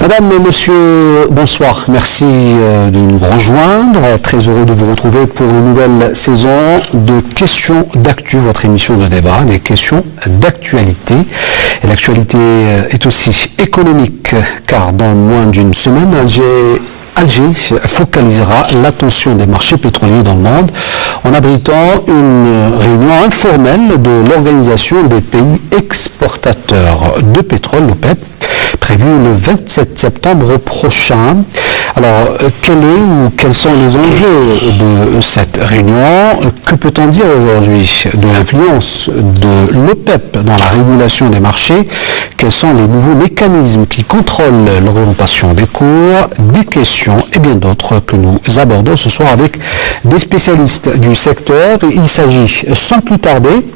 Madame, monsieur, bonsoir. Merci de nous rejoindre. Très heureux de vous retrouver pour une nouvelle saison de questions d'actu, votre émission de débat, des questions d'actualité. Et l'actualité est aussi économique, car dans moins d'une semaine, Alger focalisera l'attention des marchés pétroliers dans le monde en abritant une réunion informelle de l'Organisation des pays exportateurs de pétrole, l'OPEP, prévue le 27 septembre prochain. Alors, quels sont les enjeux de cette réunion? Que peut-on dire aujourd'hui de l'influence de l'OPEP dans la régulation des marchés? Quels sont les nouveaux mécanismes qui contrôlent l'orientation des cours? Des questions et bien d'autres que nous abordons ce soir avec des spécialistes du secteur. Il s'agit sans plus tarder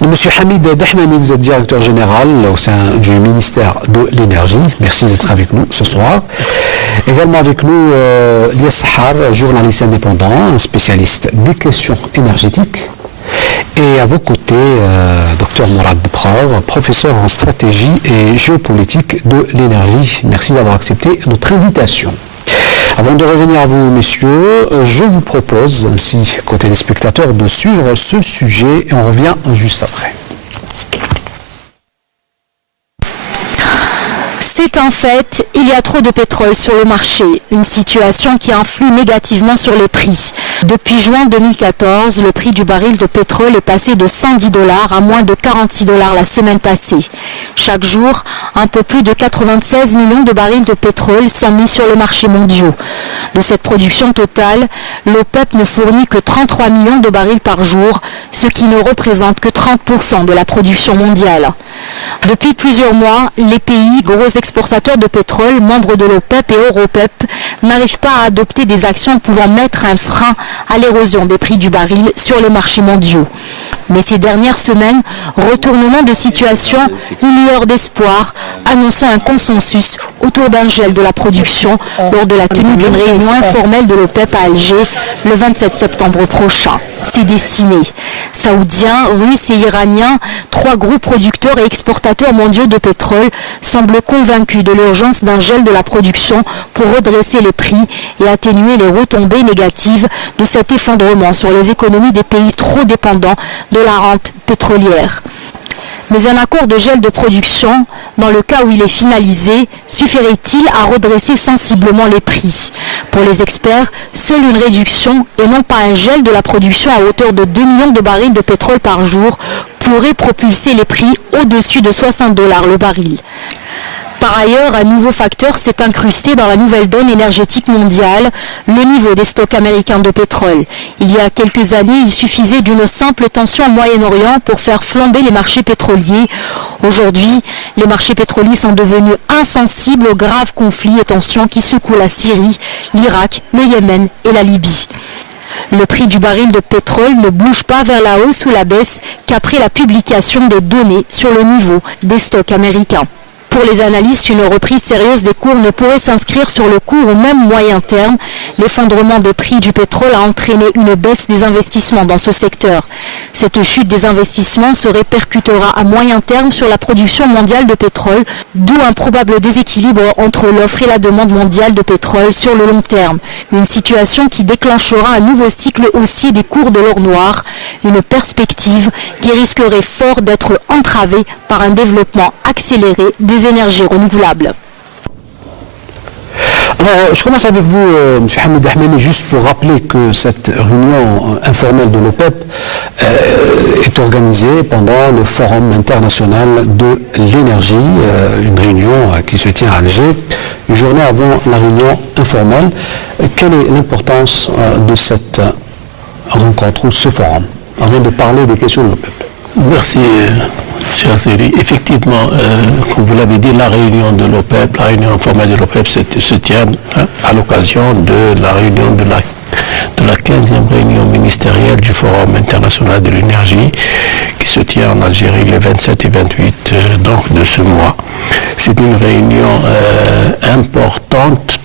de M. Hamid Dahmani, vous êtes directeur général au sein du ministère de l'Énergie. Merci d'être avec nous ce soir. Également avec nous, Lias Sahar, journaliste indépendant, un spécialiste des questions énergétiques. Et à vos côtés, Dr Mourad Pror, professeur en stratégie et géopolitique de l'énergie. Merci d'avoir accepté notre invitation. Avant de revenir à vous, messieurs, je vous propose, ainsi qu'aux téléspectateurs, de suivre ce sujet et on revient juste après. C'est un fait, il y a trop de pétrole sur le marché, une situation qui influe négativement sur les prix. Depuis juin 2014, le prix du baril de pétrole est passé de 110 $ à moins de 46 $ la semaine passée. Chaque jour, un peu plus de 96 millions de barils de pétrole sont mis sur les marchés mondiaux. De cette production totale, l'OPEP ne fournit que 33 millions de barils par jour, ce qui ne représente que 30% de la production mondiale. Depuis plusieurs mois, les pays gros exportateurs de pétrole, membres de l'OPEP et Europep, n'arrivent pas à adopter des actions pouvant mettre un frein à l'érosion des prix du baril sur les marchés mondiaux. Mais ces dernières semaines, retournement de situation, une lueur d'espoir, annonçant un consensus autour d'un gel de la production lors de la tenue d'une réunion informelle de l'OPEP à Alger le 27 septembre prochain. C'est dessiné. Saoudiens, Russes et Iraniens, trois gros producteurs et exportateurs mondiaux de pétrole, semblent convaincus de l'urgence d'un gel de la production pour redresser les prix et atténuer les retombées négatives de cet effondrement sur les économies des pays trop dépendants de la rente pétrolière. Mais un accord de gel de production, dans le cas où il est finalisé, suffirait-il à redresser sensiblement les prix? Pour les experts, seule une réduction et non pas un gel de la production à hauteur de 2 millions de barils de pétrole par jour pourrait propulser les prix au-dessus de 60 $ le baril. Par ailleurs, un nouveau facteur s'est incrusté dans la nouvelle donne énergétique mondiale, le niveau des stocks américains de pétrole. Il y a quelques années, il suffisait d'une simple tension au Moyen-Orient pour faire flamber les marchés pétroliers. Aujourd'hui, les marchés pétroliers sont devenus insensibles aux graves conflits et tensions qui secouent la Syrie, l'Irak, le Yémen et la Libye. Le prix du baril de pétrole ne bouge pas vers la hausse ou la baisse qu'après la publication des données sur le niveau des stocks américains. Pour les analystes, une reprise sérieuse des cours ne pourrait s'inscrire sur le court ou même moyen terme. L'effondrement des prix du pétrole a entraîné une baisse des investissements dans ce secteur. Cette chute des investissements se répercutera à moyen terme sur la production mondiale de pétrole, d'où un probable déséquilibre entre l'offre et la demande mondiale de pétrole sur le long terme. Une situation qui déclenchera un nouveau cycle haussier des cours de l'or noir, une perspective qui risquerait fort d'être entravée par un développement accéléré des énergies renouvelables. Alors, je commence avec vous, M. Hamid Dahmani, juste pour rappeler que cette réunion informelle de l'OPEP est organisée pendant le Forum international de l'énergie, une réunion qui se tient à Alger, une journée avant la réunion informelle. Quelle est l'importance de cette rencontre ou ce forum, avant de parler des questions de l'OPEP? Merci, cher Séri. Effectivement, comme vous l'avez dit, la réunion de l'OPEP, la réunion informelle de l'OPEP se tient à l'occasion de la réunion de la 15e réunion ministérielle du Forum international de l'énergie qui se tient en Algérie les 27 et 28 donc de ce mois. C'est une réunion importante,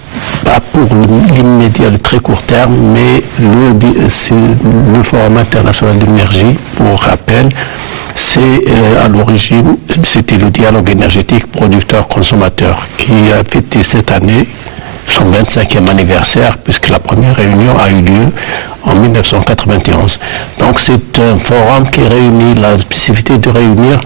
pas pour l'immédiat, le très court terme, mais le Forum international de l'énergie, pour rappel, c'est à l'origine, c'était le dialogue énergétique producteur-consommateur qui a fêté cette année son 25e anniversaire, puisque la première réunion a eu lieu en 1991. Donc c'est un forum qui réunit la spécificité de réunir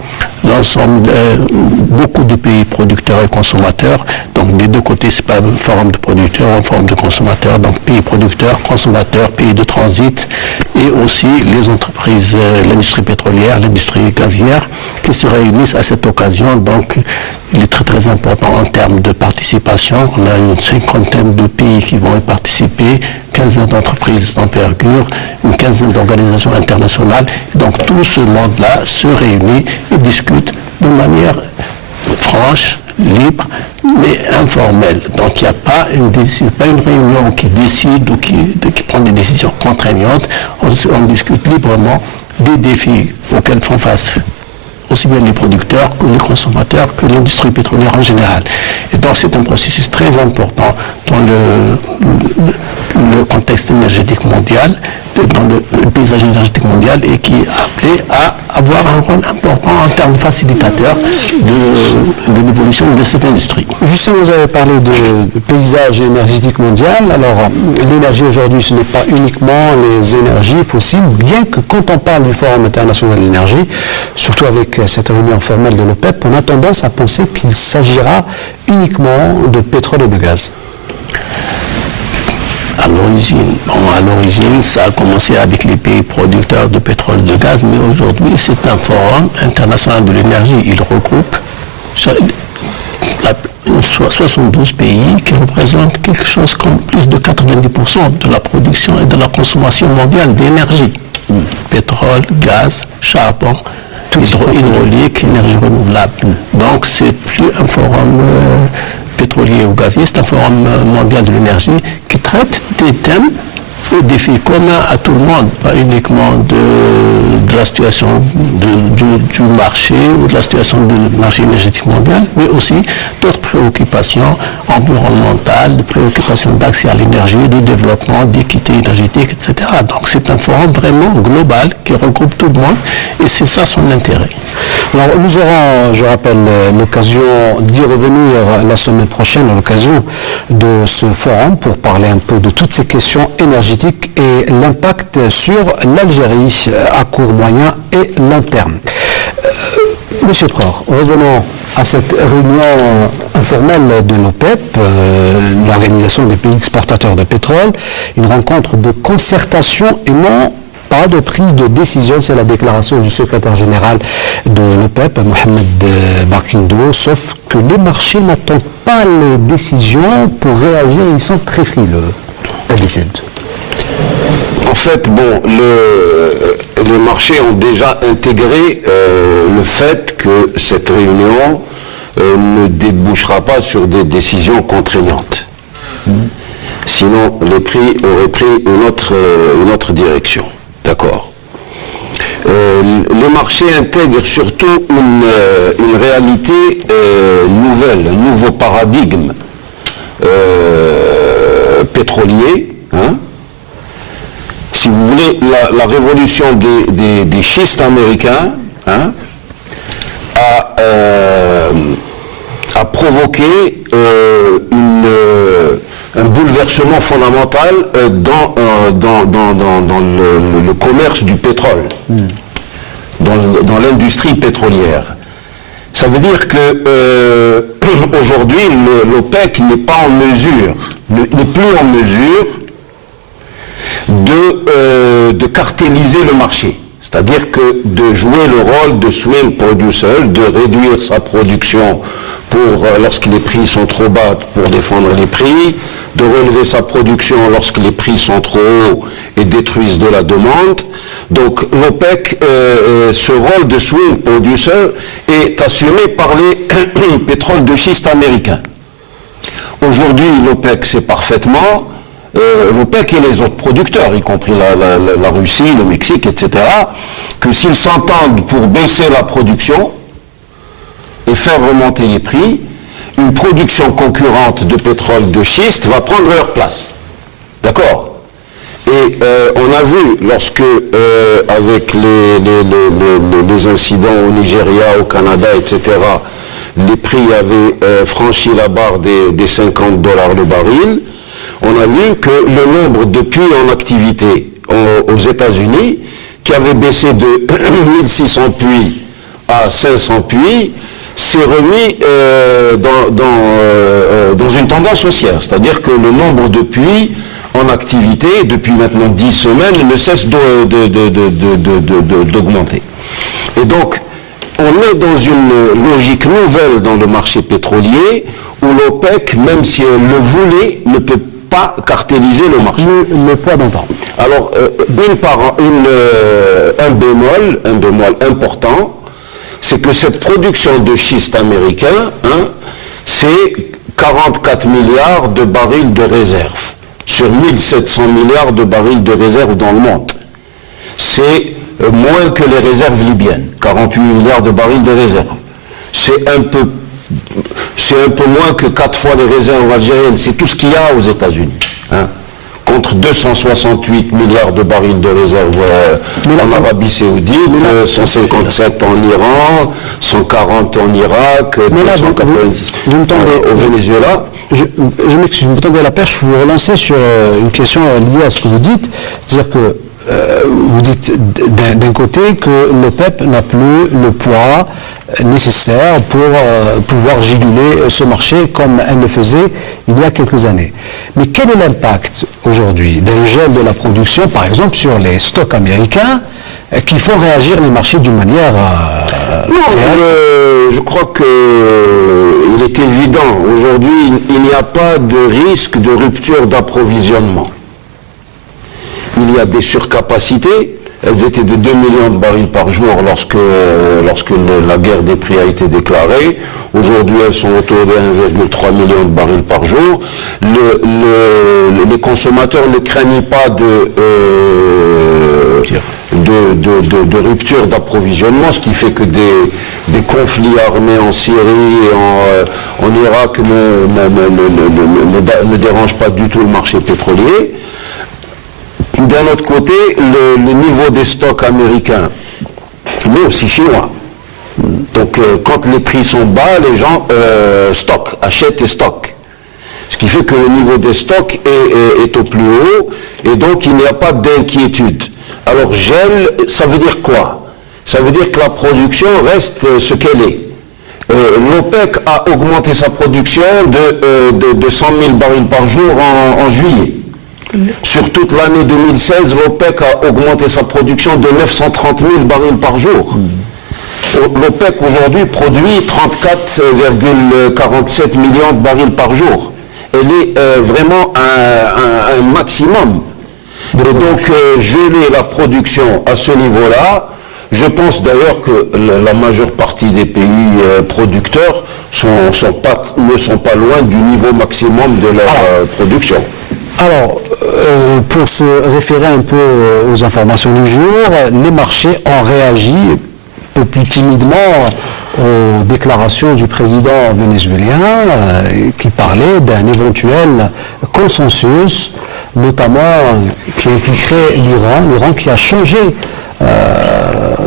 l'ensemble, beaucoup de pays producteurs et consommateurs. Donc des deux côtés, c'est pas un forum de producteurs, un forum de consommateurs. Donc pays producteurs, consommateurs, pays de transit et aussi les entreprises, l'industrie pétrolière, l'industrie gazière qui se réunissent à cette occasion. Donc il est très très important en termes de participation. On a une 50aine de pays qui vont y participer, 15 d'entreprises d'envergure, une quinzaine d'organisations internationales. Donc tout ce monde-là se réunit et discute de manière franche, libre, mais informelle. Donc il n'y a pas une réunion qui décide ou qui prend des décisions contraignantes. On discute librement des défis auxquels font face aussi bien les producteurs que les consommateurs, que l'industrie pétrolière en général. Et donc c'est un processus très important dans le contexte énergétique mondial, dans le paysage énergétique mondial, et qui est appelé à avoir un rôle important en termes de facilitateur de l'évolution de cette industrie. Justement, vous avez parlé de paysage énergétique mondial. Alors, l'énergie aujourd'hui, ce n'est pas uniquement les énergies fossiles, bien que quand on parle du Forum international de l'énergie, surtout avec cette réunion formelle de l'OPEP, on a tendance à penser qu'il s'agira uniquement de pétrole et de gaz. À l'origine, ça a commencé avec les pays producteurs de pétrole et de gaz, mais aujourd'hui, c'est un forum international de l'énergie. Il regroupe 72 pays qui représentent quelque chose comme plus de 90% de la production et de la consommation mondiale d'énergie. Pétrole, gaz, charbon, hydraulique, énergie renouvelable. Donc, c'est plus un forum pétrolier ou gazier, c'est un forum mondial de l'énergie qui traite des thèmes, des défis communs à tout le monde, pas uniquement de la situation du marché ou de la situation du marché énergétique mondial, mais aussi d'autres préoccupations environnementales, de préoccupations d'accès à l'énergie, de développement, d'équité énergétique, etc. Donc c'est un forum vraiment global qui regroupe tout le monde et c'est ça son intérêt. Alors nous aurons, je rappelle, l'occasion d'y revenir la semaine prochaine à l'occasion de ce forum pour parler un peu de toutes ces questions énergétiques et l'impact sur l'Algérie à court, moyen et long terme. Monsieur Preur, revenons à cette réunion informelle de l'OPEP, l'Organisation des pays exportateurs de pétrole, une rencontre de concertation et non pas de prise de décision. C'est la déclaration du secrétaire général de l'OPEP, Mohamed Barkindo, sauf que les marchés n'attendent pas les décisions pour réagir, ils sont très frileux d'habitude. En fait, les marchés ont déjà intégré le fait que cette réunion ne débouchera pas sur des décisions contraignantes. Sinon, les prix auraient pris une autre direction. D'accord. Les marchés intègrent surtout une réalité nouvelle, un nouveau paradigme pétrolier. Hein. Si vous voulez, la révolution des schistes américains a provoqué un bouleversement fondamental dans le commerce du pétrole, dans l'industrie pétrolière. Ça veut dire que aujourd'hui, l'OPEC n'est pas en mesure, n'est plus en mesure de cartéliser le marché. C'est-à-dire que de jouer le rôle de swing producer, de réduire sa production lorsque les prix sont trop bas pour défendre les prix, de relever sa production lorsque les prix sont trop hauts et détruisent de la demande. Donc l'OPEC, ce rôle de swing producer est assumé par les pétroles de schiste américains. Aujourd'hui, l'OPEC sait parfaitement, l'OPEC et les autres producteurs, y compris la Russie, le Mexique, etc., que s'ils s'entendent pour baisser la production et faire remonter les prix, une production concurrente de pétrole de schiste va prendre leur place. D'accord ? Et Et on a vu, lorsque, avec les incidents au Nigeria, au Canada, etc., les prix avaient franchi la barre des $50 le baril, on a vu que le nombre de puits en activité aux États-Unis, qui avait baissé de 1600 puits à 500 puits, s'est remis dans une tendance haussière. C'est-à-dire que le nombre de puits en activité, depuis maintenant 10 semaines, ne cesse d'augmenter. Et donc, on est dans une logique nouvelle dans le marché pétrolier, où l'OPEC, même si elle le voulait, ne peut pas cartéliser le marché. Le poids d'antan. Alors, un bémol important, c'est que cette production de schiste américain, c'est 44 milliards de barils de réserve, sur 1700 milliards de barils de réserve dans le monde. C'est moins que les réserves libyennes, 48 milliards de barils de réserve. C'est un peu moins que 4 fois les réserves algériennes. C'est tout ce qu'il y a aux États-Unis. Contre 268 milliards de barils de réserve en Arabie Saoudite, 157 en Iran, 140 en Irak, 290 au Venezuela. Je m'excuse, vous me tendez la perche, je vous relancer sur une question liée à ce que vous dites. C'est-à-dire que vous dites d'un côté que l'OPEP n'a plus le poids nécessaire pour pouvoir juguler ce marché comme elle le faisait il y a quelques années. Mais quel est l'impact aujourd'hui d'un gel de la production, par exemple, sur les stocks américains qui font réagir les marchés d'une manière je crois qu'il est évident, aujourd'hui, il n'y a pas de risque de rupture d'approvisionnement. Il y a des surcapacités. Elles étaient de 2 millions de barils par jour lorsque la guerre des prix a été déclarée. Aujourd'hui, elles sont autour de 1,3 million de barils par jour. Les consommateurs ne craignent pas de rupture d'approvisionnement, ce qui fait que des conflits armés en Syrie et en Irak ne dérangent pas du tout le marché pétrolier. D'un autre côté, le niveau des stocks américains, mais aussi chinois. Donc, quand les prix sont bas, les gens achètent et stockent. Ce qui fait que le niveau des stocks est au plus haut, et donc il n'y a pas d'inquiétude. Alors, gel, ça veut dire quoi? Ça veut dire que la production reste ce qu'elle est. L'OPEC a augmenté sa production de 100 000 barils par jour en juillet. Sur toute l'année 2016, l'OPEC a augmenté sa production de 930 000 barils par jour. L'OPEC aujourd'hui produit 34,47 millions de barils par jour. Elle est vraiment un maximum. Et donc, geler la production à ce niveau-là, je pense d'ailleurs que la majeure partie des pays producteurs ne sont pas loin du niveau maximum de leur production. Alors, pour se référer un peu aux informations du jour, les marchés ont réagi un peu plus timidement aux déclarations du président vénézuélien qui parlait d'un éventuel consensus, notamment qui impliquerait l'Iran qui a changé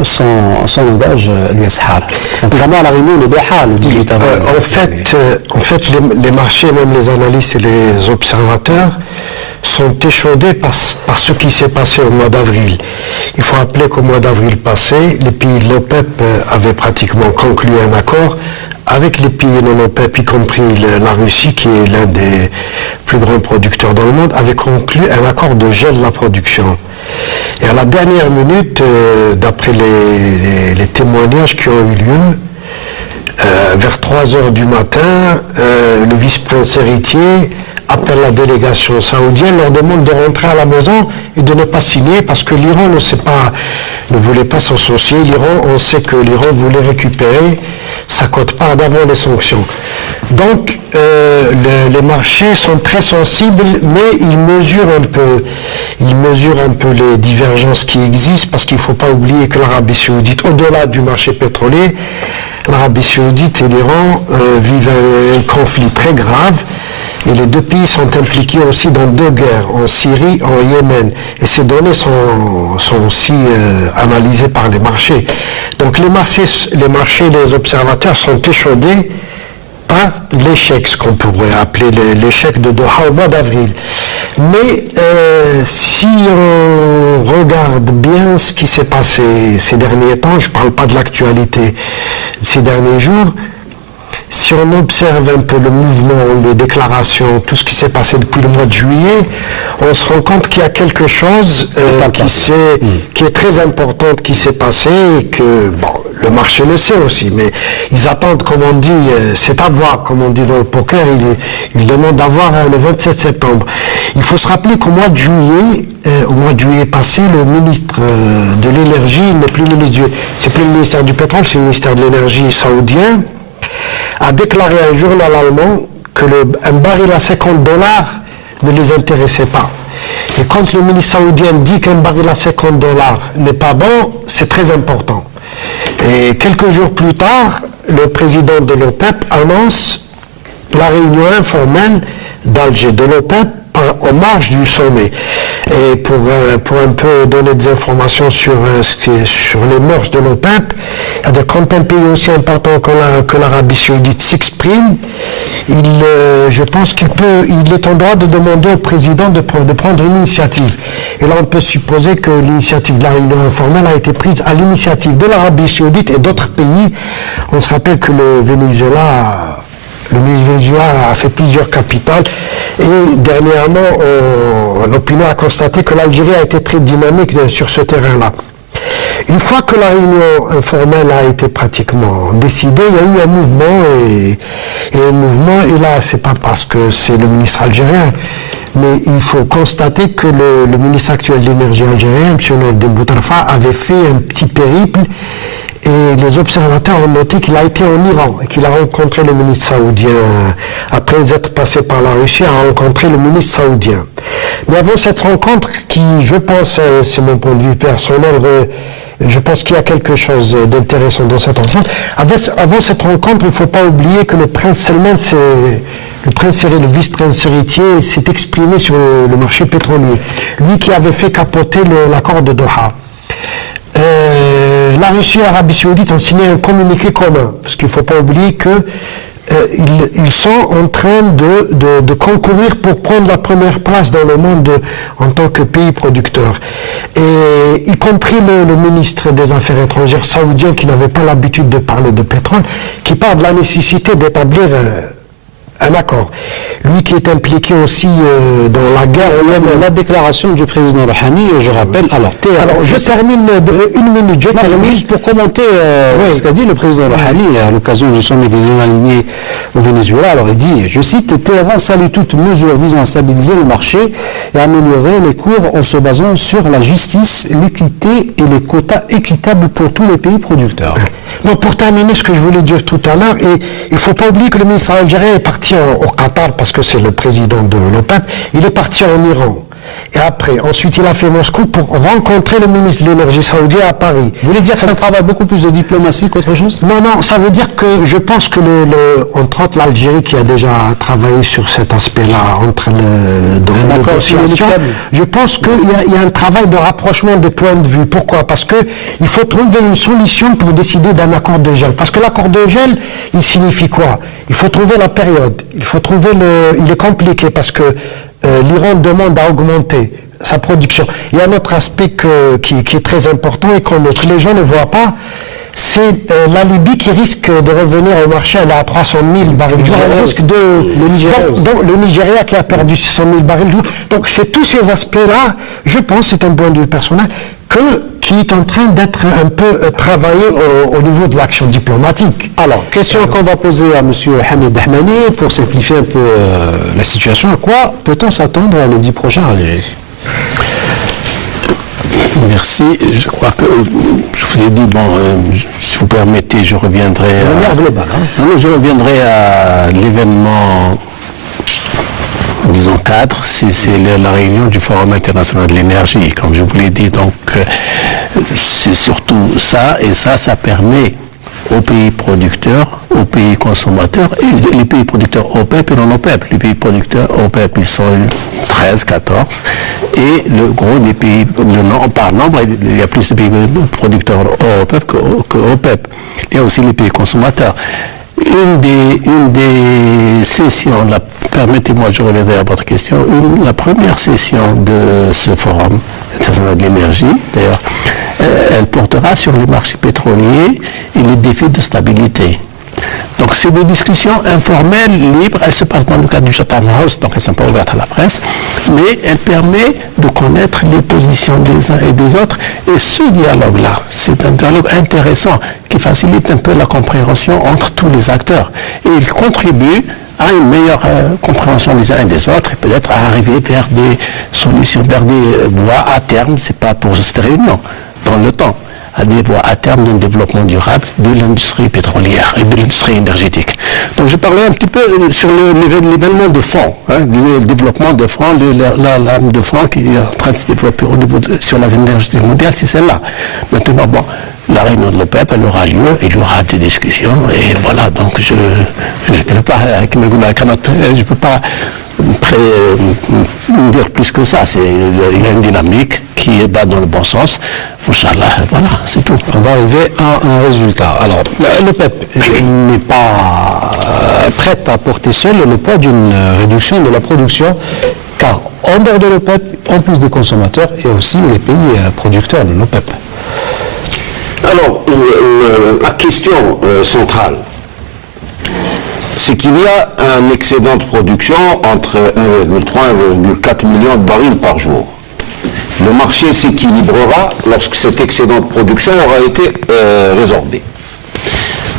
son langage, notamment à la réunion de Doha le 18 avril. En fait, les marchés, même les analystes et les observateurs, sont échaudés par ce qui s'est passé au mois d'avril. Il faut rappeler qu'au mois d'avril passé, les pays de l'OPEP avaient pratiquement conclu un accord avec les pays non OPEP, y compris la Russie, qui est l'un des plus grands producteurs dans le monde, avait conclu un accord de gel de la production. Et à la dernière minute, d'après les témoignages qui ont eu lieu, vers 3 heures du matin, le vice-prince héritier appelle la délégation saoudienne, leur demande de rentrer à la maison et de ne pas signer parce que l'Iran ne voulait pas s'associer. On sait que l'Iran voulait récupérer sa quote-part d'avant les sanctions. Donc, les marchés sont très sensibles, mais ils mesurent un peu les divergences qui existent parce qu'il ne faut pas oublier que l'Arabie Saoudite, au-delà du marché pétrolier, l'Arabie Saoudite et l'Iran vivent un conflit très grave Et les deux pays sont impliqués aussi dans 2 guerres, en Syrie, en Yémen. Et ces données sont aussi analysées par les marchés. Donc les marchés, les observateurs sont échaudés par l'échec, ce qu'on pourrait appeler l'échec de Doha au mois d'avril. Mais si on regarde bien ce qui s'est passé ces derniers temps, je ne parle pas de l'actualité ces derniers jours, si on observe un peu le mouvement, les déclarations, tout ce qui s'est passé depuis le mois de juillet, on se rend compte qu'il y a quelque chose qui est très important qui s'est passé et que, bon, le marché le sait aussi, mais ils attendent, comme on dit, c'est à voir, comme on dit dans le poker, ils demandent à voir le 27 septembre. Il faut se rappeler qu'au mois de juillet passé, le ministre de l'énergie n'est plus c'est plus le ministère du pétrole, c'est le ministère de l'énergie saoudien, a déclaré à un journal allemand que un baril à $50 ne les intéressait pas. Et quand le ministre saoudien dit qu'un baril à $50 n'est pas bon, c'est très important. Et quelques jours plus tard, le président de l'OPEP annonce la réunion informelle d'Alger de l'OPEP en marge du sommet. Et pour un peu donner des informations sur les mœurs de l'OPEP, quand un pays aussi important que l'Arabie Saoudite s'exprime, je pense qu'il est en droit de demander au président de prendre une initiative. Et là, on peut supposer que l'initiative de la réunion informelle a été prise à l'initiative de l'Arabie Saoudite et d'autres pays. On se rappelle que le Venezuela a fait plusieurs capitales et dernièrement, l'opinion a constaté que l'Algérie a été très dynamique sur ce terrain-là. Une fois que la réunion informelle a été pratiquement décidée, il y a eu un mouvement et là, c'est pas parce que c'est le ministre algérien, mais il faut constater que le ministre actuel de l'énergie algérien, M. Nourdin Boutarfa, avait fait un petit périple. Et les observateurs ont noté qu'il a été en Iran et qu'il a rencontré le ministre saoudien, après être passé par la Russie, a rencontré le ministre saoudien. Mais avant cette rencontre, qui, je pense, c'est mon point de vue personnel, je pense qu'il y a quelque chose d'intéressant dans cette rencontre. Avant cette rencontre, il ne faut pas oublier que le prince Salman, le vice-prince héritier, s'est exprimé sur le marché pétrolier. Lui qui avait fait capoter l'accord de Doha. La Russie et l'Arabie Saoudite ont signé un communiqué commun, parce qu'il ne faut pas oublier qu'ils sont en train de concourir pour prendre la première place dans le monde en tant que pays producteur. Et y compris le ministre des Affaires étrangères saoudien, qui n'avait pas l'habitude de parler de pétrole, qui parle de la nécessité d'établir un accord. Lui qui est impliqué aussi dans la guerre. La déclaration du président Rouhani, je rappelle. Alors, je termine une minute. Juste pour commenter ce qu'a dit le président Rouhani à l'occasion du sommet des non-alignés au Venezuela. Alors, il dit, je cite, Téhéran salue toute mesure visant à stabiliser le marché et à améliorer les cours en se basant sur la justice, l'équité et les quotas équitables pour tous les pays producteurs. Donc, pour terminer ce que je voulais dire tout à l'heure, et il ne faut pas oublier que le ministre algérien est parti au Qatar parce que c'est le président de l'OPEP, il est parti en Iran. Et après, ensuite, il a fait Moscou pour rencontrer le ministre de l'énergie saoudien à Paris. Vous voulez dire que c'est un travail beaucoup plus de diplomatie qu'autre chose? Non, ça veut dire que je pense que entre autres l'Algérie qui a déjà travaillé sur cet aspect-là, dans la négociation, je pense qu'il y a un travail de rapprochement des points de vue. Pourquoi? Parce que il faut trouver une solution pour décider d'un accord de gel. Parce que l'accord de gel, il signifie quoi? Il faut trouver la période. Il est compliqué parce que l'Iran demande à augmenter sa production. Il y a un autre aspect qui est très important et que les gens ne voient pas, c'est la Libye qui risque de revenir au marché, elle est à 300 000 barils. Le Nigeria qui a perdu 600 000 barils. Donc c'est tous ces aspects-là, je pense, c'est un point de vue personnel, qui est en train d'être un peu travaillé au niveau de l'action diplomatique. Alors, question qu'on va poser à M. Hamid Dahmani pour simplifier un peu la situation. À quoi peut-on s'attendre lundi prochain à Alger? Merci. Je crois que je vous ai dit, si vous permettez, je reviendrai je reviendrai à l'événement, disons, cadre, c'est la réunion du Forum international de l'énergie, comme je vous l'ai dit. Donc, c'est surtout ça, et ça permet aux pays producteurs, aux pays consommateurs, et les pays producteurs OPEP et non OPEP. Les pays producteurs OPEP, ils sont 13, 14, et le gros des pays, par nombre, il y a plus de pays producteurs OPEP que OPEP. Il y a aussi les pays consommateurs. Une des sessions, permettez-moi, je reviendrai à votre question, la première session de ce forum international de l'énergie, d'ailleurs, elle portera sur les marchés pétroliers et les défis de stabilité. Donc c'est des discussions informelles, libres, elles se passent dans le cadre du Chatham House, donc elles ne sont pas ouvertes à la presse, mais elles permettent de connaître les positions des uns et des autres, et ce dialogue-là, c'est un dialogue intéressant qui facilite un peu la compréhension entre tous les acteurs, et il contribue à une meilleure compréhension des uns et des autres, et peut-être à arriver vers des solutions, vers des voies à terme, c'est pas pour cette réunion, dans le temps, à des voies à terme d'un développement durable de l'industrie pétrolière et de l'industrie énergétique. Donc je parlais un petit peu sur l'événement de fond, le développement de fond, la lame de fond qui est en train de se développer au niveau sur la énergie mondiale, c'est celle-là. Maintenant, bon, la réunion de l'OPEP, elle aura lieu, il y aura des discussions, et voilà, donc je ne peux pas, je peux pas dire plus que ça. Il y a une dynamique qui va dans le bon sens. Inch'Allah, voilà, c'est tout. On va arriver à un résultat. Alors, l'OPEP n'est pas prête à porter seule le poids d'une réduction de la production, car en dehors de l'OPEP, en plus des consommateurs, il y a aussi les pays producteurs de l'OPEP. Alors, la question centrale, c'est qu'il y a un excédent de production entre 1,3 et 1,4 million de barils par jour. Le marché s'équilibrera lorsque cet excédent de production aura été résorbé.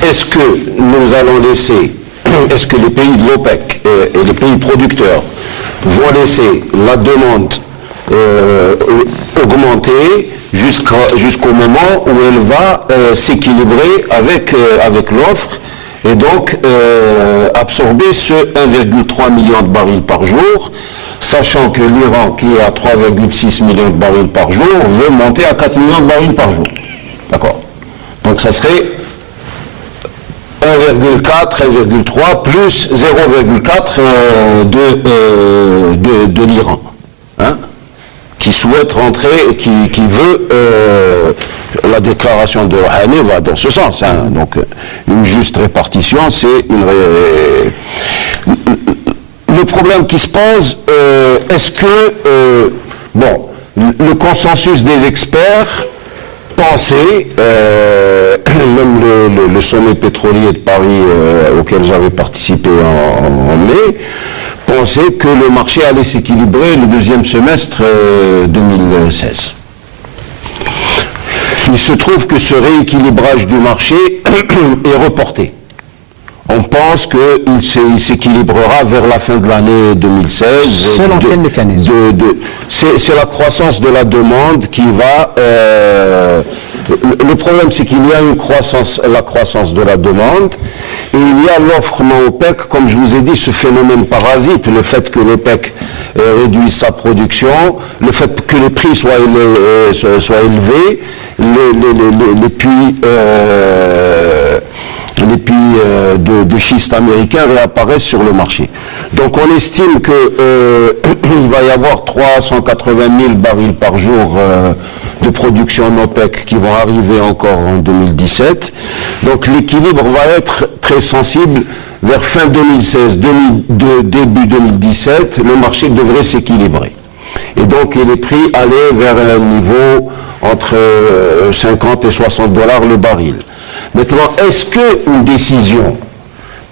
Est-ce que nous allons laisser, est-ce que les pays de l'OPEC et les pays producteurs vont laisser la demande augmenter jusqu'au moment où elle va s'équilibrer avec l'offre et donc absorber ce 1,3 million de barils par jour, sachant que l'Iran, qui est à 3,6 millions de barils par jour, veut monter à 4 millions de barils par jour. D'accord. Donc ça serait 1,4, 1,3 plus 0,4 de l'Iran. Hein, qui souhaite rentrer, qui veut, la déclaration de Rouhani va dans ce sens. Hein, donc une juste répartition, c'est le problème qui se pose, est-ce que, le consensus des experts pensait, même le sommet pétrolier de Paris auquel j'avais participé en mai, pensait que le marché allait s'équilibrer le deuxième semestre 2016. Il se trouve que ce rééquilibrage du marché est reporté. On pense qu'il s'équilibrera vers la fin de l'année 2016. Selon quel mécanisme ? C'est la croissance de la demande qui va... le problème, c'est qu'il y a la croissance de la demande, et il y a l'offre non OPEC, comme je vous ai dit, ce phénomène parasite, le fait que l'OPEC réduise sa production, le fait que les prix soient élevés, les puits de schiste américains réapparaissent sur le marché. Donc on estime qu'il va y avoir 380 000 barils par jour de production en OPEC qui vont arriver encore en 2017. Donc l'équilibre va être très sensible vers fin 2016, début 2017, le marché devrait s'équilibrer. Et donc les prix allaient vers un niveau entre 50 et 60 dollars le baril. Maintenant, est-ce qu'une décision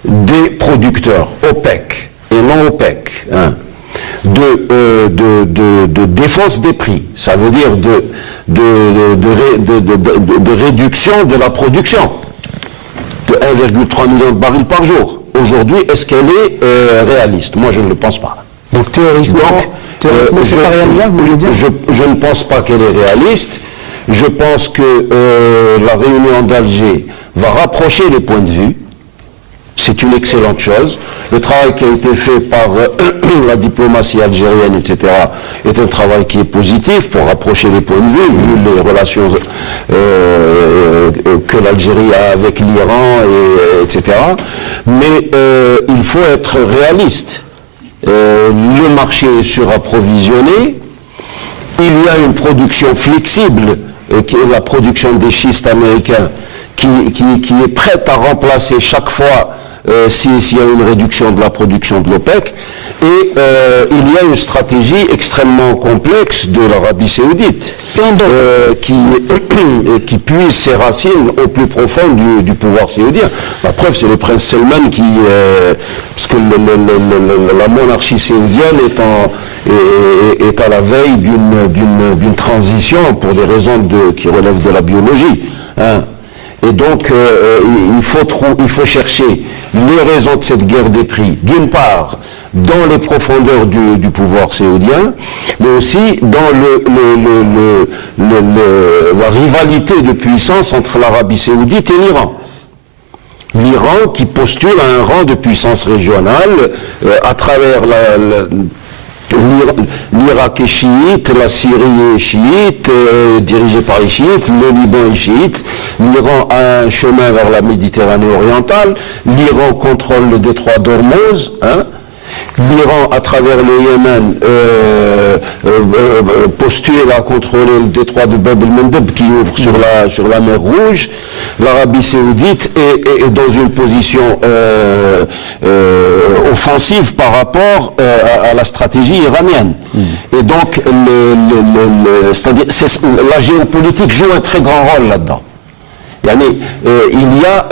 des producteurs OPEC et non OPEC de défense des prix, ça veut dire de réduction de la production de 1,3 million de barils par jour, aujourd'hui, est-ce qu'elle est réaliste? Moi, je ne le pense pas. Donc théoriquement, c'est pas réalisable, vous voulez dire? Je ne pense pas qu'elle est réaliste. Je pense que la réunion d'Alger va rapprocher les points de vue. C'est une excellente chose. Le travail qui a été fait par la diplomatie algérienne, etc., est un travail qui est positif pour rapprocher les points de vue, vu les relations que l'Algérie a avec l'Iran, etc. Mais il faut être réaliste. Le marché est surapprovisionné. Il y a une production flexible, qui est la production des schistes américains, qui est prête à remplacer chaque fois s'il y a une réduction de la production de l'OPEC. Et il y a une stratégie extrêmement complexe de l'Arabie Saoudite qui puise ses racines au plus profond du pouvoir saoudien. La preuve, c'est le prince Salman qui, parce que la monarchie saoudienne est à la veille d'une transition pour des raisons qui relèvent de la biologie. Hein. Et donc, il faut chercher les raisons de cette guerre des prix, d'une part, dans les profondeurs du pouvoir saoudien, mais aussi dans la rivalité de puissance entre l'Arabie Saoudite et l'Iran. L'Iran qui postule à un rang de puissance régionale à travers l'Irak est chiite, la Syrie est chiite, dirigée par les chiites, le Liban est chiite, l'Iran a un chemin vers la Méditerranée orientale, l'Iran contrôle le détroit d'Ormuz, hein. L'Iran, à travers le Yémen, postule à contrôler le détroit de Bab el-Mandeb qui ouvre sur la mer Rouge. L'Arabie Saoudite est dans une position offensive par rapport à la stratégie iranienne. Et donc, c'est-à-dire, la géopolitique joue un très grand rôle là-dedans. Il y a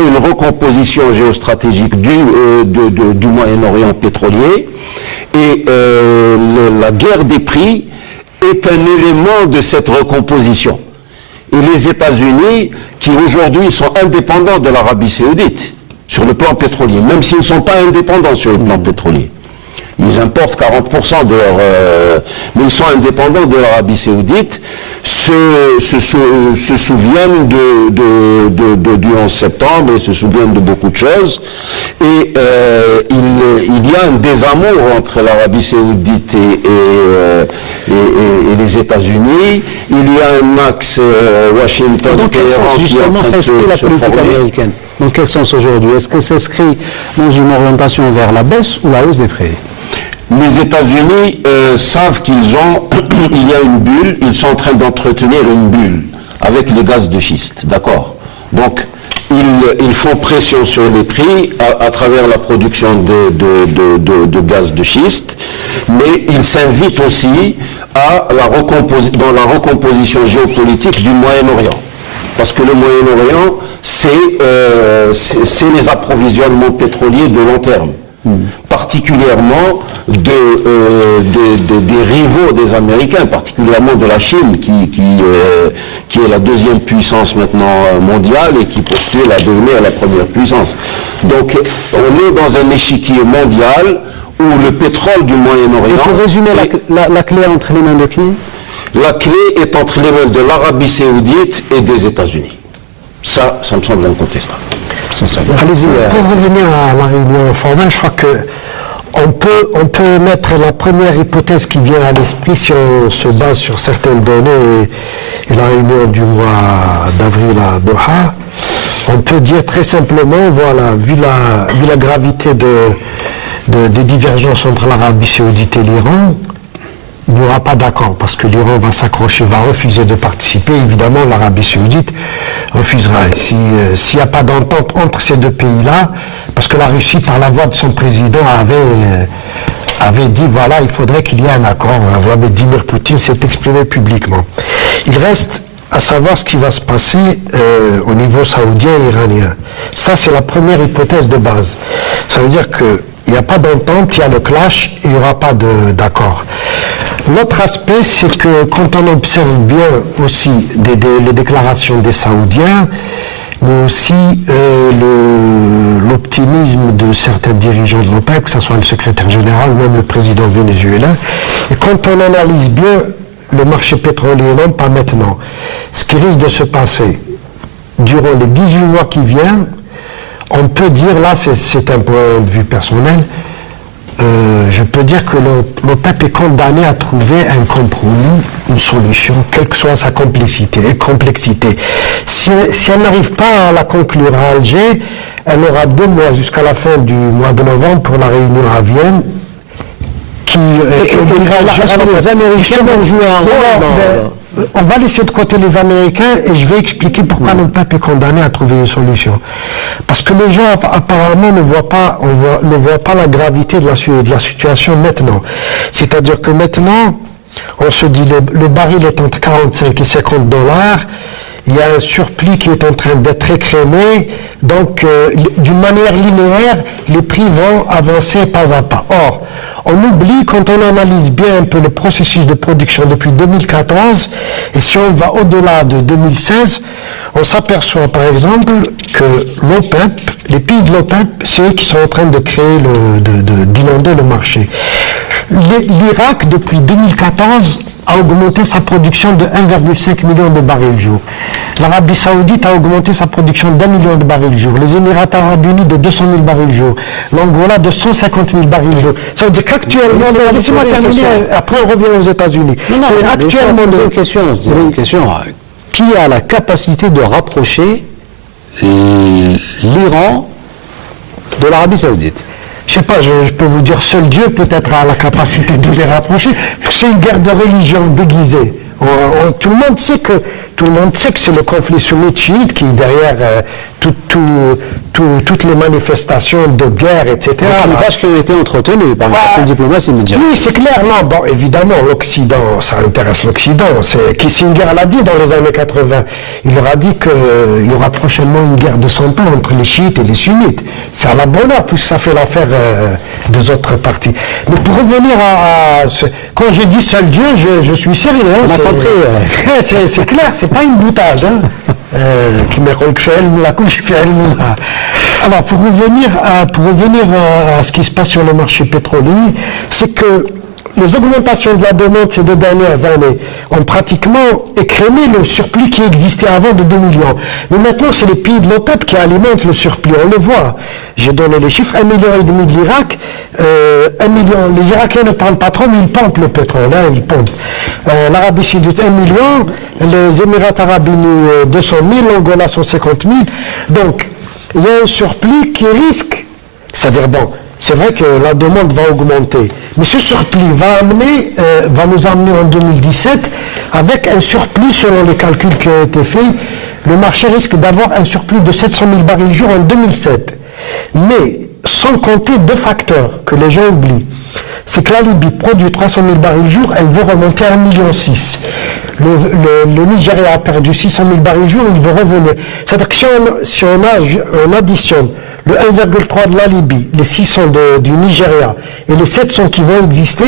une recomposition géostratégique du Moyen-Orient pétrolier et la guerre des prix est un élément de cette recomposition. Et les États-Unis, qui aujourd'hui sont indépendants de l'Arabie Saoudite sur le plan pétrolier, même s'ils ne sont pas indépendants sur le plan pétrolier, ils importent 40% de leur... mais ils sont indépendants de l'Arabie Saoudite, se souviennent du 11 septembre et se souviennent de beaucoup de choses. Et il y a un désamour entre l'Arabie Saoudite et les États-Unis. Il y a un axe Washington... Dans quel sens justement s'inscrit la politique américaine? Dans quel sens aujourd'hui? Est-ce que s'inscrit dans une orientation vers la baisse ou la hausse des prix? Les États-Unis savent il y a une bulle, ils sont en train d'entretenir une bulle avec les gaz de schiste, d'accord? Donc, ils font pression sur les prix à travers la production de gaz de schiste, mais ils s'invitent aussi dans la recomposition géopolitique du Moyen-Orient. Parce que le Moyen-Orient, c'est les approvisionnements pétroliers de long terme. Particulièrement des rivaux des Américains, particulièrement de la Chine, qui est la deuxième puissance maintenant mondiale et qui postule à devenir la première puissance. Donc, on est dans un échiquier mondial où le pétrole du Moyen-Orient... Et pour résumer, la clé entre les mains de qui? La clé est entre les mains de l'Arabie Saoudite et des États-Unis. Ça me semble incontestable. Allez-y. Pour revenir à la réunion formelle, je crois que on peut mettre la première hypothèse qui vient à l'esprit si on se base sur certaines données et la réunion du mois d'avril à Doha. On peut dire très simplement, voilà, vu la gravité des divergences entre l'Arabie Saoudite et l'Iran, il n'y aura pas d'accord parce que l'Iran va s'accrocher, va refuser de participer. Évidemment, l'Arabie Saoudite refusera. S'il n'y a pas d'entente entre ces deux pays-là, parce que la Russie, par la voix de son président, avait dit voilà, il faudrait qu'il y ait un accord. Vladimir Poutine s'est exprimé publiquement. Il reste à savoir ce qui va se passer au niveau saoudien et iranien. Ça, c'est la première hypothèse de base. Ça veut dire que il n'y a pas d'entente, il y a le clash et il n'y aura pas d'accord. L'autre aspect, c'est que quand on observe bien aussi les déclarations des Saoudiens, mais aussi l'optimisme de certains dirigeants de l'OPEP, que ce soit le secrétaire général ou même le président vénézuélien, et quand on analyse bien le marché pétrolier, non pas maintenant, ce qui risque de se passer durant les 18 mois qui viennent, on peut dire, là c'est un point de vue personnel, je peux dire que l'OPEP est condamné à trouver un compromis, une solution, quelle que soit sa complexité. Si elle n'arrive pas à la conclure à Alger, elle aura 2 mois jusqu'à la fin du mois de novembre pour la réunion à Vienne. Les Américains vont jouer un rôle. On va laisser de côté les Américains et je vais expliquer pourquoi le peuple est condamné à trouver une solution. Parce que les gens apparemment ne voient pas la gravité de la situation maintenant. C'est-à-dire que maintenant, on se dit le baril est entre 45 et 50 $. Il y a un surplus qui est en train d'être écrémé, donc d'une manière linéaire, les prix vont avancer pas à pas. Or, on oublie, quand on analyse bien un peu le processus de production depuis 2014, et si on va au-delà de 2016, on s'aperçoit par exemple que l'OPEP, les pays de l'OPEP, c'est eux qui sont en train de créer, d'inonder le marché. L'Irak, depuis 2014, a augmenté sa production de 1,5 million de barils jour. L'Arabie Saoudite a augmenté sa production d'1 million de barils jour. Les Émirats Arabes Unis de 200 000 barils jour. L'Angola de 150 000 barils jour. Ça veut dire qu'actuellement, laissez-moi terminer, après on revient aux États-Unis. Actuellement, c'est une question. Qui a la capacité de rapprocher l'Iran de l'Arabie Saoudite? Je sais pas, je peux vous dire, seul Dieu peut-être a la capacité de les rapprocher. C'est une guerre de religion déguisée. Tout le monde sait que c'est le conflit sunnite-chiite qui est derrière toutes les manifestations de guerre, etc. Les vaches qui ont été entretenues par certains diplomates immédiats. Oui, c'est clair. Non, bon, évidemment, l'Occident, ça intéresse l'Occident. Kissinger l'a dit dans les années 80. Il leur a dit qu'il y aura prochainement une guerre de 100 ans entre les chiites et les sunnites. C'est à la bonne heure, puisque ça fait l'affaire des autres partis. Mais pour revenir quand je dis seul Dieu, je suis sérieux. On a compris. C'est clair, c'est pas une boutade. Alors, pour revenir à ce qui se passe sur le marché pétrolier, c'est que les augmentations de la demande ces 2 dernières années ont pratiquement écrémé le surplus qui existait avant de 2 millions. Mais maintenant, c'est les pays de l'OPEP qui alimentent le surplus. On le voit. J'ai donné les chiffres. 1,5 million de l'Irak. 1 million. Les Irakiens ne parlent pas trop, mais ils pompent le pétrole. Ils pompent. L'Arabie Saoudite, 1 million. Les Émirats Arabes Unis, 200 000. L'Angola, 150 000. Donc, il y a un surplus qui risque. C'est-à-dire, bon, c'est vrai que la demande va augmenter, mais ce surplus va nous amener en 2017 avec un surplus, selon les calculs qui ont été faits, le marché risque d'avoir un surplus de 700 000 barils jour en 2007. Mais sans compter 2 facteurs que les gens oublient. C'est que la Libye produit 300 000 barils jour, elle veut remonter à 1,6 million. Le Nigeria a perdu 600 000 barils jour, il veut revenir. C'est-à-dire que si on additionne le 1,3 de la Libye, les 600 du Nigeria et les 700 qui vont exister,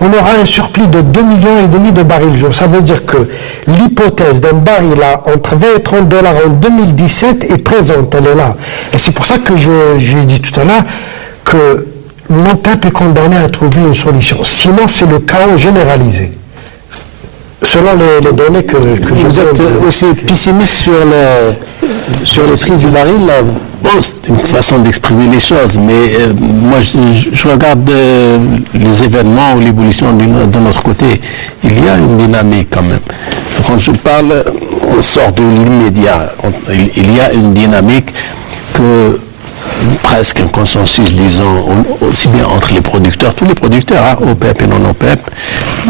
on aura un surplus de 2,5 millions de barils jour. Ça veut dire que l'hypothèse d'un baril entre 20 et 30 $ en 2017 est présente, elle est là. Et c'est pour ça que j'ai dit tout à l'heure que l'OPEP est condamné à trouver une solution. Sinon, c'est le chaos généralisé. Selon les données que vous êtes aussi pessimiste sur les prix du baril là. Bon, c'est une façon d'exprimer les choses, mais moi je regarde les événements ou l'évolution de notre côté. Il y a une dynamique quand même. Quand je parle, on sort de l'immédiat. Il y a une dynamique que presque un consensus, disons, aussi bien entre les producteurs, tous les producteurs, OPEP et non-OPEP,